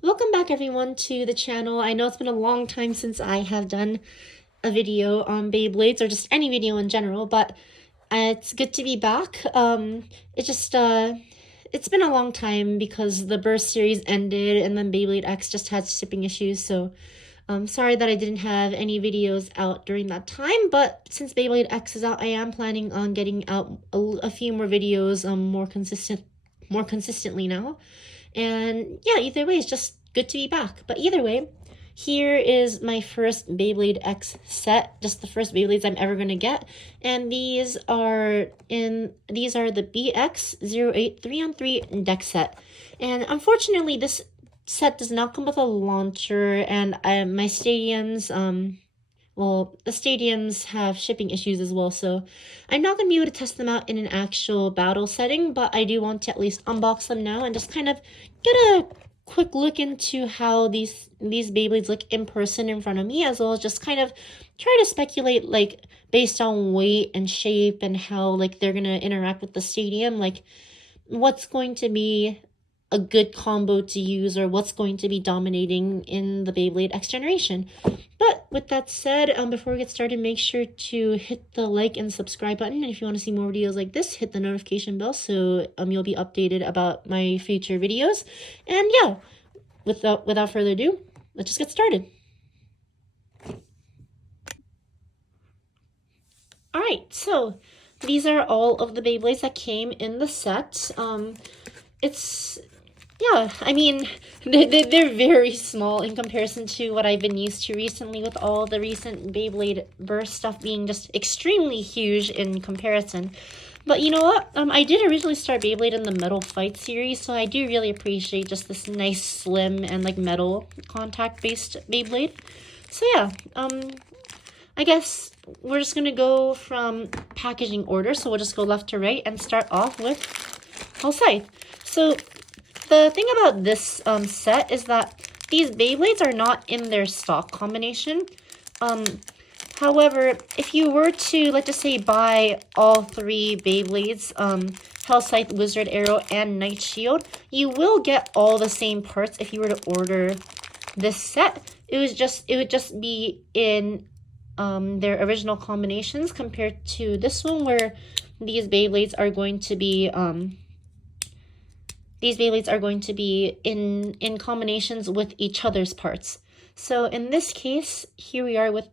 Welcome back everyone to the channel. I know it's been a long time since I have done a video on Beyblades or just any video in general, but it's good to be back. It's been a long time because the Burst series ended and then Beyblade X just had shipping issues, so I'm sorry that I didn't have any videos out during that time, but since Beyblade X is out, I am planning on getting out a few more videos more consistently now. And yeah, either way, it's just good to be back. But either way, here is my first Beyblade X set, just the first Beyblades I'm ever gonna get. And these are the BX-08 3-on-3 deck set. And unfortunately, this set does not come with a launcher, and my stadiums, well, the stadiums have shipping issues as well, so I'm not going to be able to test them out in an actual battle setting, but I do want to at least unbox them now and just kind of get a quick look into how these Beyblades look in person in front of me, as well as just kind of try to speculate, like, based on weight and shape and how, like, they're going to interact with the stadium, like, what's going to be a good combo to use or what's going to be dominating in the Beyblade X generation. But with that said, before we get started, make sure to hit the like and subscribe button. And if you want to see more videos like this, hit the notification bell so you'll be updated about my future videos. And yeah, without further ado, let's just get started. Alright, so these are all of the Beyblades that came in the set. Yeah, I mean, they're very small in comparison to what I've been used to recently, with all the recent Beyblade Burst stuff being just extremely huge in comparison. But you know what? I did originally start Beyblade in the Metal Fight series, so I do really appreciate just this nice, slim, and like metal contact-based Beyblade. So yeah, I guess we're just gonna go from packaging order, so we'll just go left to right and start off with Scythe. So the thing about this set is that these Beyblades are not in their stock combination. However, if you were to, let's just say, buy all three Beyblades, Scythe, Wizard Arrow, and Knight Shield, you will get all the same parts if you were to order this set. It would just be in their original combinations compared to this one, where these Beyblades are going to be in combinations with each other's parts. So in this case, here we are with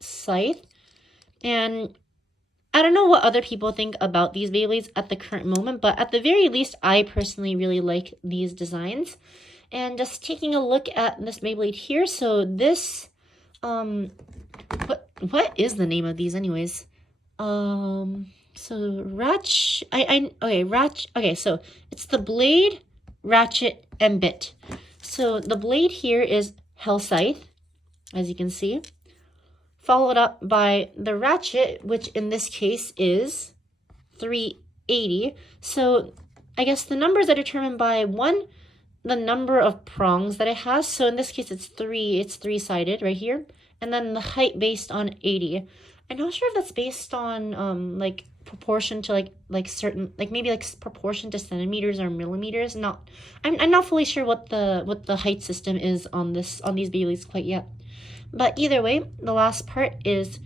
Scythe. And I don't know what other people think about these Beyblades at the current moment, but at the very least, I personally really like these designs. And just taking a look at this Beyblade here, so this, what is the name of these anyways? So okay, so it's the blade, ratchet, and bit. So the blade here is Scythe, as you can see, followed up by the ratchet, which in this case is 380. So I guess the numbers are determined by, one, the number of prongs that it has. So in this case, it's three-sided right here, and then the height based on 80. I'm not sure if that's based on like proportion to like certain, like maybe like proportion to centimeters or millimeters. I'm not fully sure what the height system is on these Beyblades quite yet. But either way, the last part is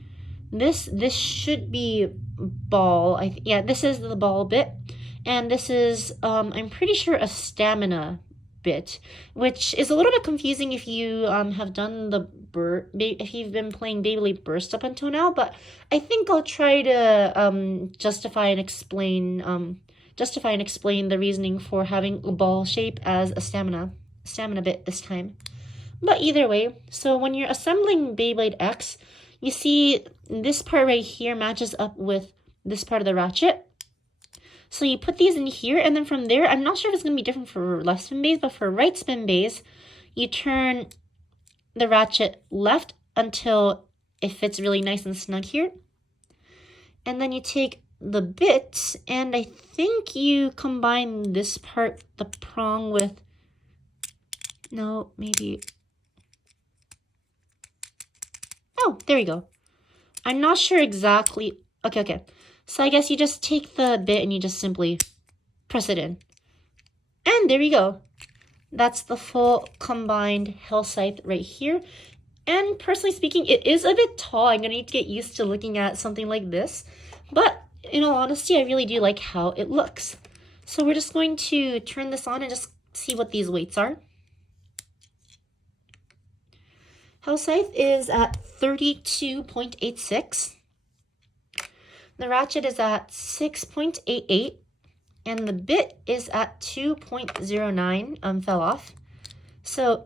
this should be ball. Yeah, this is the ball bit, and this is I'm pretty sure a stamina bit, which is a little bit confusing if you have done if you've been playing Beyblade Burst up until now, but I think I'll try to justify and explain the reasoning for having a ball shape as a stamina bit this time. But either way, so when you're assembling Beyblade X, you see this part right here matches up with this part of the ratchet. So you put these in here, and then from there, I'm not sure if it's going to be different for left spin bays, but for right spin bays, you turn the ratchet left until it fits really nice and snug here. And then you take the bit, and I think you combine this part, the prong, with, no, maybe, oh, there you go. I'm not sure exactly, okay. So I guess you just take the bit and you just simply press it in. And there you go. That's the full combined hell scythe right here. And personally speaking, it is a bit tall. I'm going to need to get used to looking at something like this. But in all honesty, I really do like how it looks. So we're just going to turn this on and just see what these weights are. Hell scythe is at 32.86. The ratchet is at 6.88. And the bit is at 2.09, fell off. So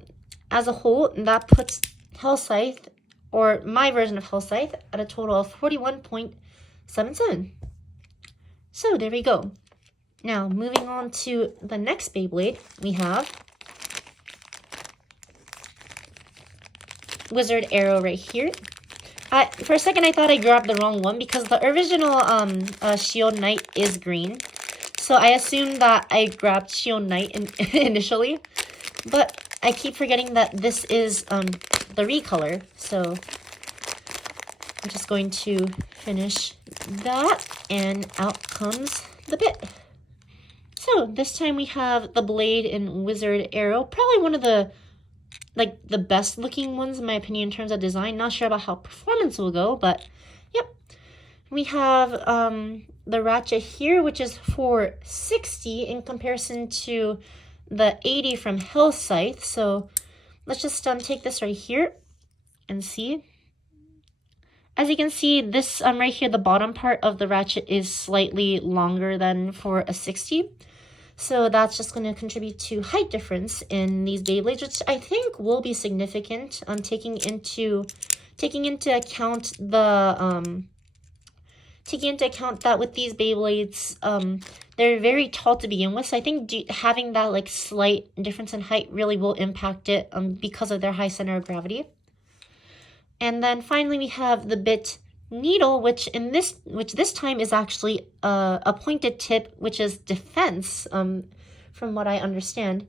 as a whole, that puts hell scythe, or my version of hell scythe, at a total of 41.77. So there we go. Now moving on to the next Beyblade, we have Wizard Arrow right here. For a second I thought I grabbed the wrong one because the original Shield Knight is green. So I assumed that I grabbed Shield Knight initially, but I keep forgetting that this is the recolor. So I'm just going to finish that, and out comes the bit. So this time we have the blade in Wizard Arrow, probably one of the best looking ones in my opinion in terms of design. Not sure about how performance will go, but yep. We have the ratchet here, which is 460 in comparison to the 80 from Hell Scythe. So let's just take this right here and see. As you can see, this right here, the bottom part of the ratchet is slightly longer than for a 60. So that's just going to contribute to height difference in these Beyblades, which I think will be significant. Taking into account the taking into account that with these Beyblades, they're very tall to begin with. So I think having that slight difference in height really will impact it because of their high center of gravity. And then finally we have the bit needle, which this time is actually a pointed tip, which is defense, from what I understand.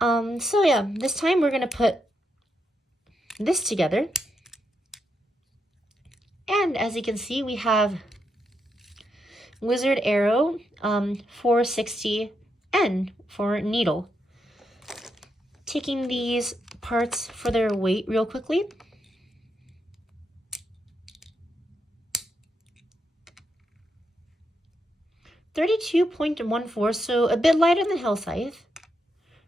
So yeah, this time we're gonna put this together. And as you can see, we have Wizard Arrow 460N for needle. Taking these parts for their weight real quickly. $32.14, so a bit lighter than Hell Scythe.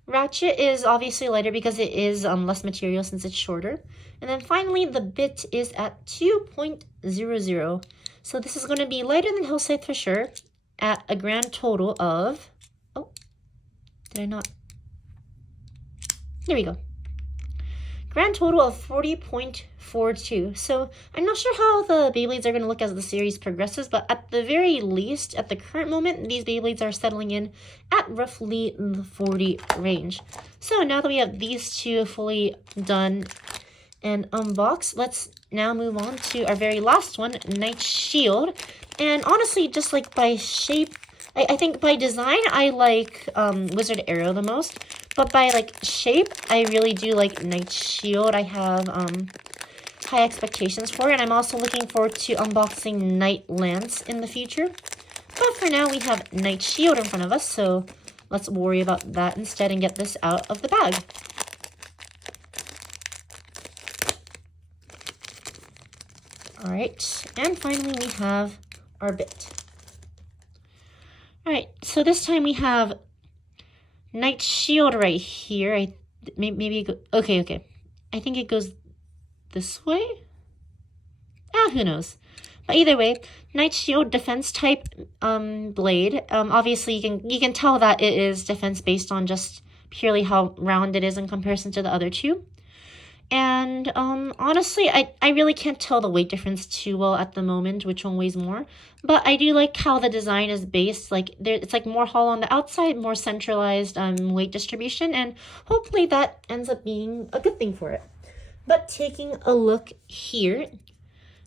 Ratchet is obviously lighter because it is less material since it's shorter. And then finally, the bit is at 2.00. So this is going to be lighter than Hell Scythe for sure, at a grand total of... Oh, did I not? There we go. Grand total of 40.42. So I'm not sure how the Beyblades are going to look as the series progresses, but at the very least, at the current moment, these Beyblades are settling in at roughly the 40 range. So now that we have these two fully done and unboxed, let's now move on to our very last one, Knight Shield. And honestly, just by shape, I think by design, I like Wizard Arrow the most. But by shape, I really do like Knight Shield. I have high expectations for it. And I'm also looking forward to unboxing Knight Lance in the future. But for now, we have Knight Shield in front of us. So let's worry about that instead and get this out of the bag. Alright, and finally we have our bit. Alright, so this time we have Knight Shield right here. Maybe it go, okay. I think it goes this way? Who knows? But either way, Knight Shield defense type blade. Obviously you can tell that it is defense based on just purely how round it is in comparison to the other two. And honestly, I really can't tell the weight difference too well at the moment, which one weighs more. But I do like how the design is based. It's more hollow on the outside, more centralized weight distribution, and hopefully that ends up being a good thing for it. But taking a look here,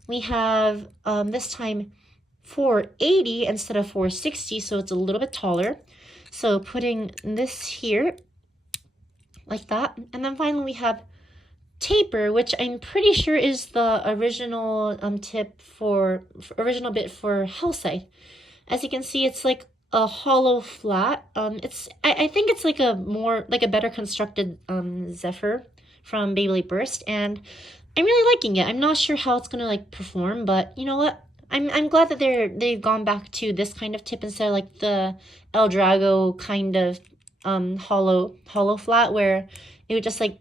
we have this time 480 instead of 460, so it's a little bit taller. So putting this here like that, and then finally we have taper, which I'm pretty sure is the original original bit for Hell Scythe. As you can see, it's a hollow flat. I think it's like a better constructed Zephyr from Beyblade Burst, and I'm really liking it. I'm not sure how it's gonna like perform, but you know what? I'm glad that they've gone back to this kind of tip instead of like the El Drago kind of hollow flat where it would just like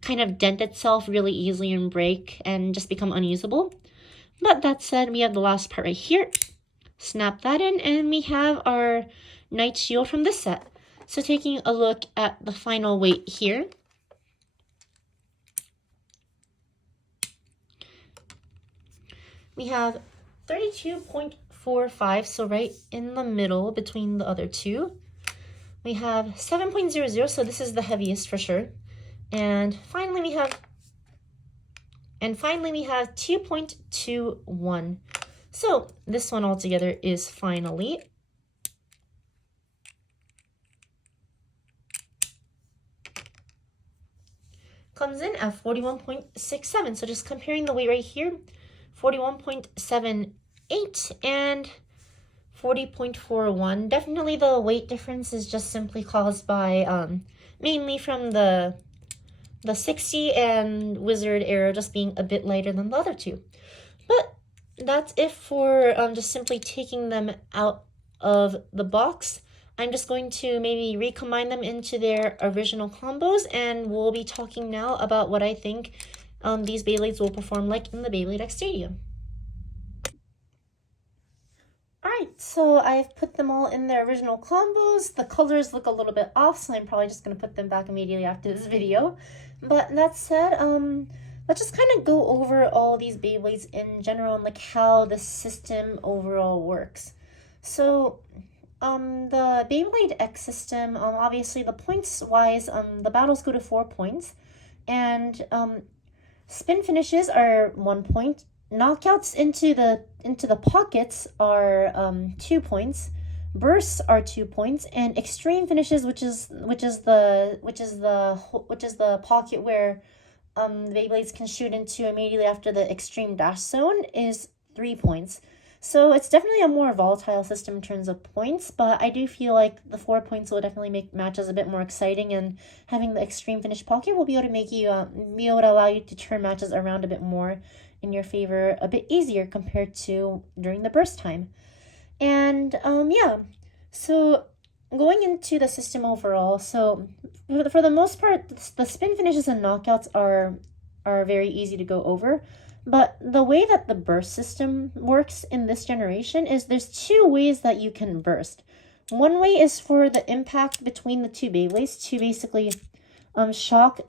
kind of dent itself really easily and break and just become unusable. But that said, we have the last part right here. Snap that in, and we have our Knight Shield from this set. So taking a look at the final weight here. We have 32.45, so right in the middle between the other two. We have 7.00, so this is the heaviest for sure. And finally we have 2.21. So this one altogether is finally comes in at 41.67. So just comparing the weight right here, 41.78 and 40.41. Definitely the weight difference is just simply caused by mainly from the 60 and Wizard Arrow just being a bit lighter than the other two. But that's it for just simply taking them out of the box. I'm just going to maybe recombine them into their original combos, and we'll be talking now about what I think these Beyblades will perform like in the Beyblade X Stadium. Alright, so I've put them all in their original combos. The colors look a little bit off, so I'm probably just going to put them back immediately after this video. But that said, let's just kind of go over all these Beyblades in general and like how the system overall works. So, the Beyblade X system, obviously the points-wise, the battles go to 4 points. And, spin finishes are 1 point. Knockouts into the pockets are 2 points. Bursts are 2 points, and extreme finishes, which is the pocket where the Beyblades can shoot into immediately after the extreme dash zone, is 3 points. So it's definitely a more volatile system in terms of points, but I do feel like the 4 points will definitely make matches a bit more exciting, and having the extreme finish pocket will be able to make you allow you to turn matches around a bit more in your favor, a bit easier compared to during the burst time. And yeah, so going into the system overall, so for the most part, the spin finishes and knockouts are very easy to go over. But the way that the burst system works in this generation is there's 2 ways that you can burst. One way is for the impact between the 2 Beyblades to basically shock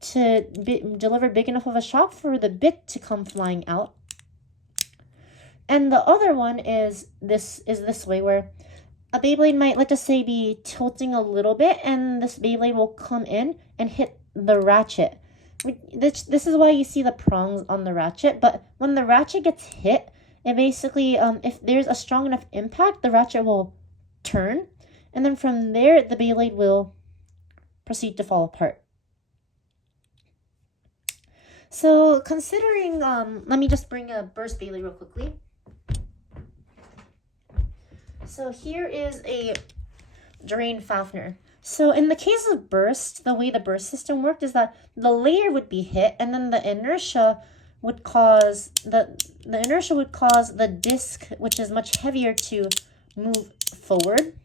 to deliver big enough of a shock for the bit to come flying out. And the other one is this way, where a Beyblade might, let's just say, be tilting a little bit, and this Beyblade will come in and hit the ratchet. This is why you see the prongs on the ratchet, but when the ratchet gets hit, it basically, if there's a strong enough impact, the ratchet will turn, and then from there, the Beyblade will proceed to fall apart. So considering, let me just bring a burst Beyblade real quickly. So here is a Drain Fafnir. So in the case of burst, the way the burst system worked is that the layer would be hit, and then the inertia would cause the disc, which is much heavier, to move forward.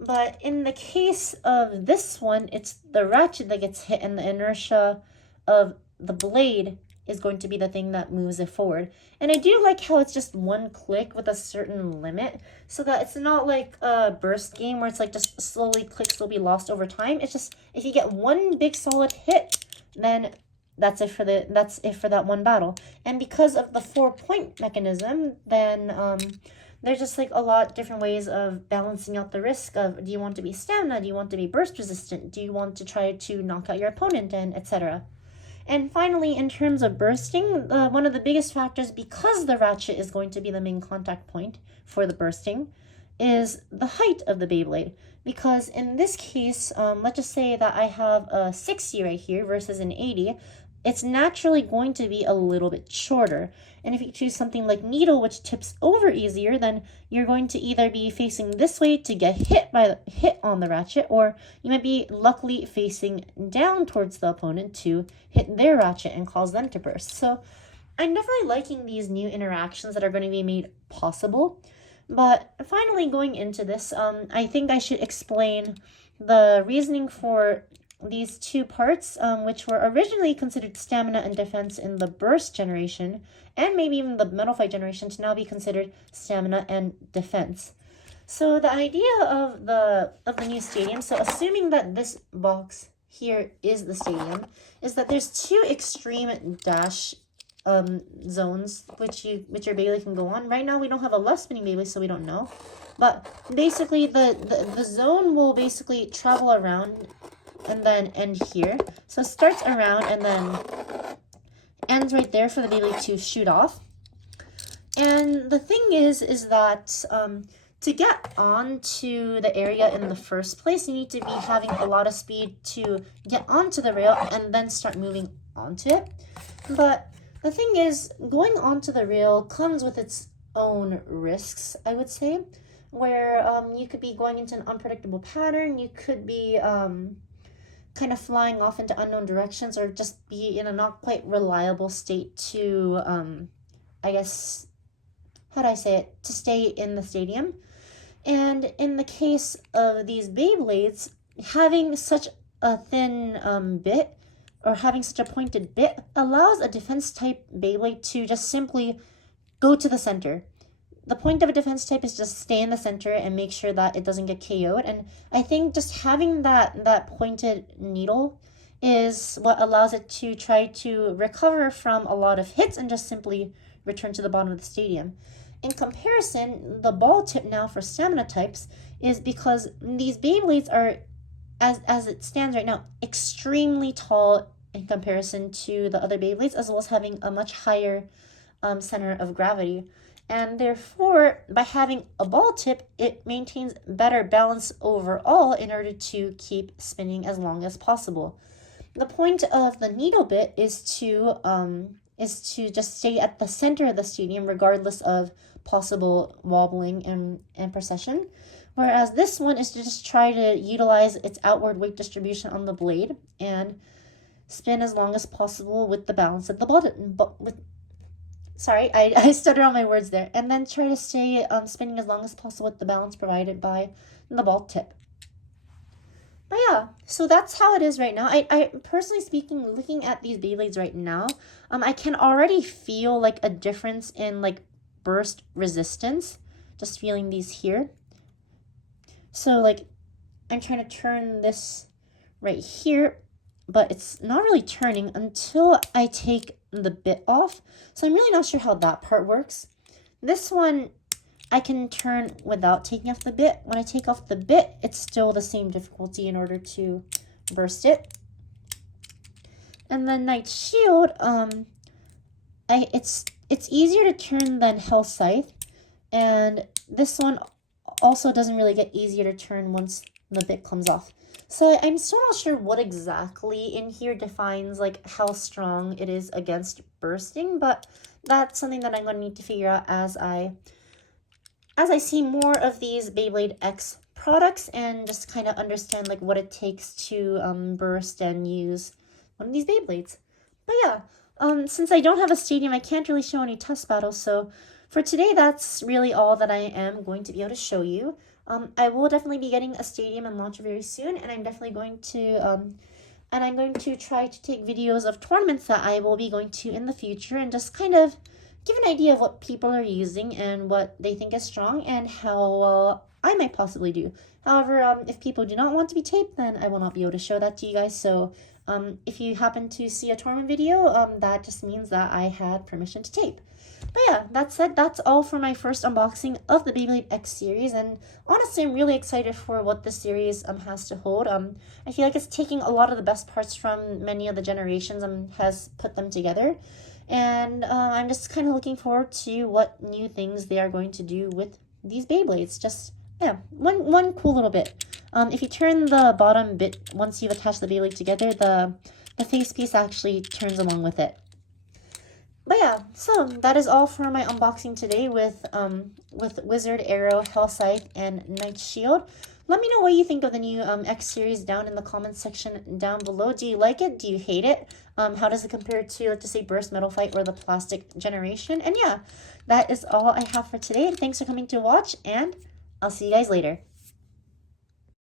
But in the case of this one, it's the ratchet that gets hit, and the inertia of the blade is going to be the thing that moves it forward. And I do like how it's just one click with a certain limit, so that it's not like a burst game where it's like just slowly clicks will be lost over time. It's just, if you get one big solid hit, then that's it for that one battle. And because of the 4-point mechanism, then there's just like a lot different ways of balancing out the risk of, do you want to be stamina, do you want to be burst resistant, do you want to try to knock out your opponent, and etc. And finally, in terms of bursting, one of the biggest factors, because the ratchet is going to be the main contact point for the bursting, is the height of the Beyblade. Because in this case, let's just say that I have a 60 right here versus an 80. it's naturally going to be a little bit shorter. And if you choose something like needle, which tips over easier, then you're going to either be facing this way to get hit on the ratchet, or you might be luckily facing down towards the opponent to hit their ratchet and cause them to burst. So I'm definitely liking these new interactions that are going to be made possible. But finally, going into this, I think I should explain the reasoning for these two parts, which were originally considered stamina and defense in the burst generation, and maybe even the metal fight generation, to now be considered stamina and defense. So the idea of the new stadium, so assuming that this box here is the stadium, is that there's two extreme dash zones which your Beyblade can go on. Right now we don't have a left spinning Beyblade, so we don't know. But basically the zone will basically travel around and then end here. So it starts around and then ends right there for the Beyblade to shoot off. And the thing is that to get onto the area in the first place, you need to be having a lot of speed to get onto the rail and then start moving onto it. But the thing is, going onto the rail comes with its own risks, I would say, where you could be going into an unpredictable pattern, you could be kind of flying off into unknown directions, or just be in a not quite reliable state to, I guess, how do I say it, to stay in the stadium. And in the case of these Beyblades, having such a thin bit, or having such a pointed bit, allows a defense type Beyblade to just simply go to the center. The point of a defense type is just stay in the center and make sure that it doesn't get KO'd. And I think just having that pointed needle is what allows it to try to recover from a lot of hits and just simply return to the bottom of the stadium. In comparison, the ball tip now for stamina types is because these Beyblades are, as it stands right now, extremely tall in comparison to the other Beyblades, as well as having a much higher center of gravity. And therefore, by having a ball tip, it maintains better balance overall in order to keep spinning as long as possible. The point of the needle bit is to just stay at the center of the stadium regardless of possible wobbling and precession. Whereas this one is to just try to utilize its outward weight distribution on the blade and spin as long as possible with the balance at the bottom. Sorry, I stuttered on my words there. And then try to stay spinning as long as possible with the balance provided by the ball tip. But yeah, so that's how it is right now. I personally speaking, looking at these Beyblades right now, I can already feel like a difference in like burst resistance. Just feeling these here. So like I'm trying to turn this right here, but it's not really turning until I take the bit off. So I'm really not sure how that part works. This one I can turn without taking off the bit. When I take off the bit, it's still the same difficulty in order to burst it. And then Night Shield, it's easier to turn than Hell Scythe, and this one also doesn't really get easier to turn once the bit comes off. So I'm still not sure what exactly in here defines like how strong it is against bursting, but that's something that I'm going to need to figure out as I see more of these Beyblade X products and just kind of understand like what it takes to burst and use one of these Beyblades. But yeah, since I don't have a stadium, I can't really show any test battles, so for today, that's really all that I am going to be able to show you. I will definitely be getting a stadium and launch very soon, and I'm definitely going to try to take videos of tournaments that I will be going to in the future and just kind of give an idea of what people are using and what they think is strong and how I might possibly do. However, if people do not want to be taped, then I will not be able to show that to you guys. So if you happen to see a tournament video, that just means that I had permission to tape. But yeah, that said, that's all for my first unboxing of the Beyblade X series, and honestly, I'm really excited for what this series has to hold. I feel like it's taking a lot of the best parts from many of the generations and has put them together, and I'm just kind of looking forward to what new things they are going to do with these Beyblades. Just, yeah, one cool little bit. If you turn the bottom bit, once you've attached the Beyblade together, the the face piece actually turns along with it. But yeah, so that is all for my unboxing today with Wizard, Arrow, Hellscythe, and Knight Shield. Let me know what you think of the new X series down in the comments section down below. Do you like it? Do you hate it? How does it compare to, let's just say, Burst Metal Fight or the Plastic Generation? And yeah, that is all I have for today. Thanks for coming to watch, and I'll see you guys later.